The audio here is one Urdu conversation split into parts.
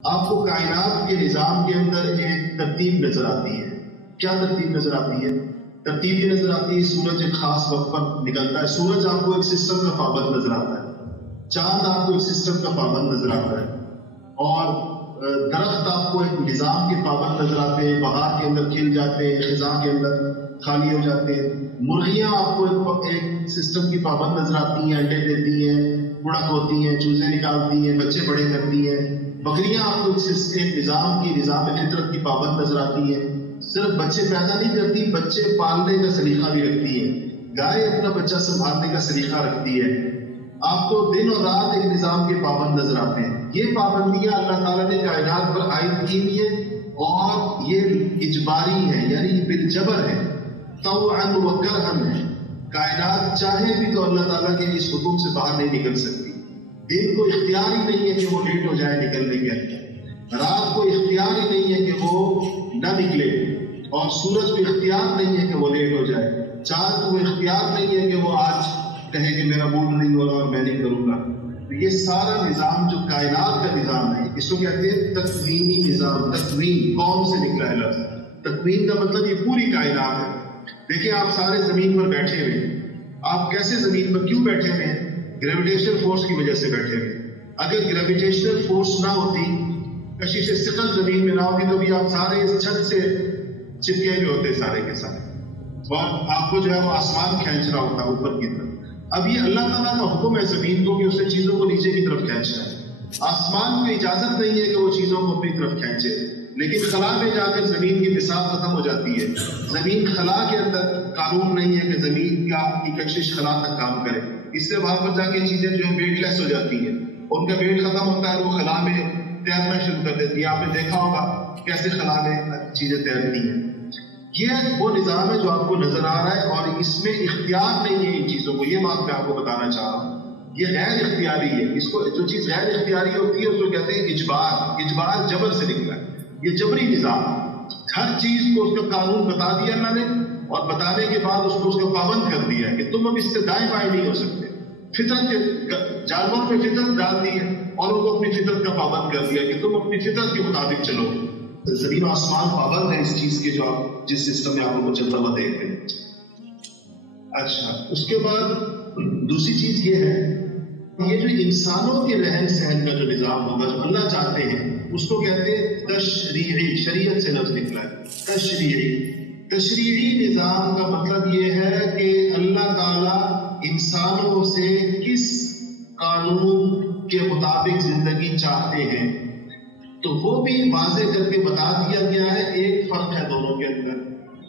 آپ کو کائنات کے نظام کے اندر ایک ترتیب نظر آتی ہے۔ کیا ترتیب نظر آتی ہے؟ ترتیب یہ نظر آتی ہے سورج ایک خاص وقت پر نکلتا ہے، سورج آپ کو ایک سسٹم کا پابند نظر آتا ہے، چاند آپ کو ایک سسٹم کا پابند نظر آتا ہے، اور درخت آپ کو ایک نظام کے پابند نظر آتے ہیں، بہار کے اندر کھل جاتے ہیں، خزاں کے اندر خالی ہو جاتے ہیں، مرغیاں آپ کو ایک سسٹم کی پابند نظر آتی ہیں، انڈے دیتی ہیں، بڑک ہوتی ہیں، چوزے نکالتی ہیں، بچے بڑے کرتی ہیں، بکریاں آپ کو نظام فطرت کی پابند نظر آتی ہیں، صرف بچے پیدا نہیں کرتی، بچے پالنے کا سلیقہ بھی رکھتی ہے، گائے اپنا بچہ سنبھالنے کا سلیقہ رکھتی ہے، آپ کو دن اور رات ایک نظام کے پابند نظر آتے ہیں۔ یہ پابندیاں اللہ تعالیٰ نے کائنات پر عائد کی ہوئی ہیں اور یہ اجباری ہے، یعنی یہ بالجبر ہے، طوعاً و کرہاً ہے۔ کائنات چاہے بھی تو اللہ تعالیٰ کے اس حکم سے باہر نہیں نکل سکتی۔ دن کو اختیار ہی نہیں ہے کہ وہ لیٹ ہو جائے نکلنے کے اندر، رات کو اختیار ہی نہیں ہے کہ وہ نہ نکلے، اور سورج کو اختیار نہیں ہے کہ وہ لیٹ ہو جائے، چاند کو اختیار نہیں ہے کہ وہ آج کہے کہ میرا موڈ نہیں ہو رہا اور میں نہیں کروں گا۔ تو یہ سارا نظام جو کائنات کا نظام ہے، اس کو کہتے ہیں تکوینی نظام۔ تکوین کون سے نکلا ہے لفظ؟ تکوین کا مطلب یہ پوری کائنات ہے۔ دیکھیں آپ سارے زمین پر بیٹھے ہوئے ہیں، آپ کیسے زمین پر کیوں بیٹھے ہوئے ہیں؟ گریویٹیشنل فورس کی وجہ سے بیٹھے ہوئے۔ اگر گریویٹیشنل فورس نہ ہوتی، کشش ثقل زمین میں نہ ہوتی، تو بھی آپ سارے اس چھت سے چپکے ہوئے ہوتے سارے کے سارے، اور آپ کو جو ہے وہ آسمان کھینچ رہا ہوتا اوپر کی طرف۔ اب یہ اللہ تعالیٰ کا حکم ہے زمین کو کہ اس نے چیزوں کو نیچے کی طرف کھینچنا ہے۔ آسمان کو اجازت نہیں ہے کہ وہ چیزوں کو اپنی طرف کھینچے، لیکن خلا میں جا کر زمین کی بساط ختم ہو جاتی ہے۔ زمین خلا کے اندر قانون نہیں ہے کہ زمین کی کشش خلا تک کام کرے، اس سے وہاں پر جا کے چیزیں جو ہے ویٹ لیس ہو جاتی ہیں، ان کا ویٹ ختم ہوتا ہے، وہ خلا میں تیرنا شروع کر دیتی ہے۔ آپ نے دیکھا ہوگا کیسے خلا میں چیزیں تیرتی ہیں۔ یہ وہ نظام ہے جو آپ کو نظر آ رہا ہے، اور اس میں اختیار نہیں ہے ان چیزوں کو۔ یہ بات میں آپ کو بتانا چاہ رہا ہوں، یہ غیر اختیاری ہے۔ اس کو جو چیز غیر اختیاری ہوتی ہے اس کو کہتے ہیں اجبار۔ اجبار جبر سے نکلا ہے، یہ جبری نظام ہے۔ ہر چیز کو اس کا قانون بتا دیا اللہ نے، اور بتانے کے بعد اس کو پابند کر دیا کہ تم اب اس سے دائیں بائیں نہیں ہو سکتے۔ فطرت کے جانوروں میں فطرت ڈال دی ہے اور ان کو اپنی فطرت کا پابند کر دیا کہ تم اپنی فطرت کے مطابق چلو۔ زمین و آسمان پابند ہے اس چیز کے، جو آپ جس سسٹم میں آپ کو چلتا ہوا دیکھ رہے ہیں۔ اچھا، اس کے بعد دوسری چیز یہ ہے، یہ جو انسانوں کے رہن سہن کا جو نظام ہوگا جو اللہ چاہتے ہیں، اس کو کہتے ہیں تشریعی۔ شریعت سے لفظ نکلا ہے تشریعی۔ تشریعی نظام کا مطلب یہ ہے کہ اللہ تعالیٰ انسانوں سے کس قانون کے مطابق زندگی چاہتے ہیں، تو وہ بھی واضح کر کے بتا دیا گیا ہے۔ ایک فرق ہے دونوں کے اندر،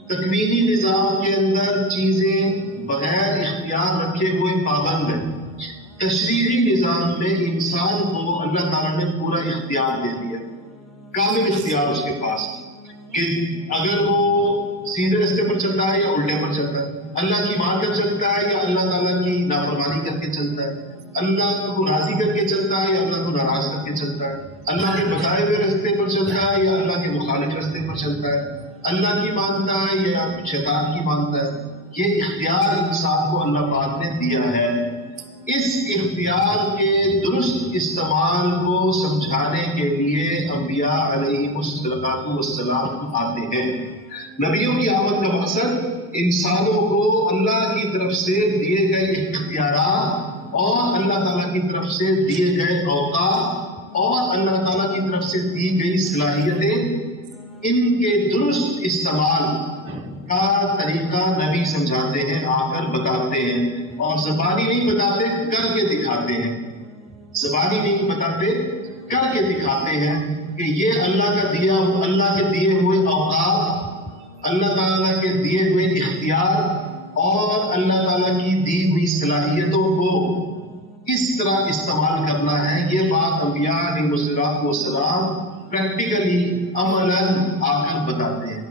تکوینی نظام کے اندر چیزیں بغیر اختیار رکھے ہوئے پابند ہیں، تشریعی نظام میں انسان کو اللہ تعالیٰ نے پورا اختیار دے دیا، کامل اختیار اس کے پاس، کہ اگر وہ سیدھے راستے پر چلتا ہے یا الٹے پر چلتا ہے، اللہ کی مان کر چلتا ہے یا اللہ تعالیٰ کی نافرمانی کر کے چلتا ہے، اللہ کو راضی کر کے چلتا ہے یا اللہ کو ناراض کر کے چلتا ہے، اللہ کے بتائے ہوئے راستے پر چلتا ہے یا اللہ کے مخالف راستے پر چلتا ہے، اللہ کی مانتا ہے یا شیطان کی مانتا ہے۔ یہ اختیار انسان کو اللہ پاک نے دیا ہے۔ اس اختیار کے درست استعمال کو سمجھانے کے لیے انبیاء علیہ السلام آتے ہیں۔ نبیوں کی آمد کا مقصد انسانوں کو اللہ کی طرف سے دیے گئے اختیارات اور اللہ تعالیٰ کی طرف سے دیے گئے اوقات اور اللہ تعالیٰ کی طرف سے دی گئی صلاحیتیں، ان کے درست استعمال کا طریقہ نبی سمجھاتے ہیں، آ کر بتاتے ہیں، اور زبانی نہیں بتاتے، کر کے دکھاتے ہیں۔ زبانی نہیں بتاتے، کر کے دکھاتے ہیں کہ یہ اللہ کا دیا ہوا، اللہ کے دیے ہوئے اوقات، اللہ تعالیٰ کے دیے ہوئے اختیار اور اللہ تعالیٰ کی دی ہوئی صلاحیتوں کو کس طرح استعمال کرنا ہے، یہ بات انبیاء علیہ السلام پریکٹیکلی عملاً آ کر بتاتے ہیں۔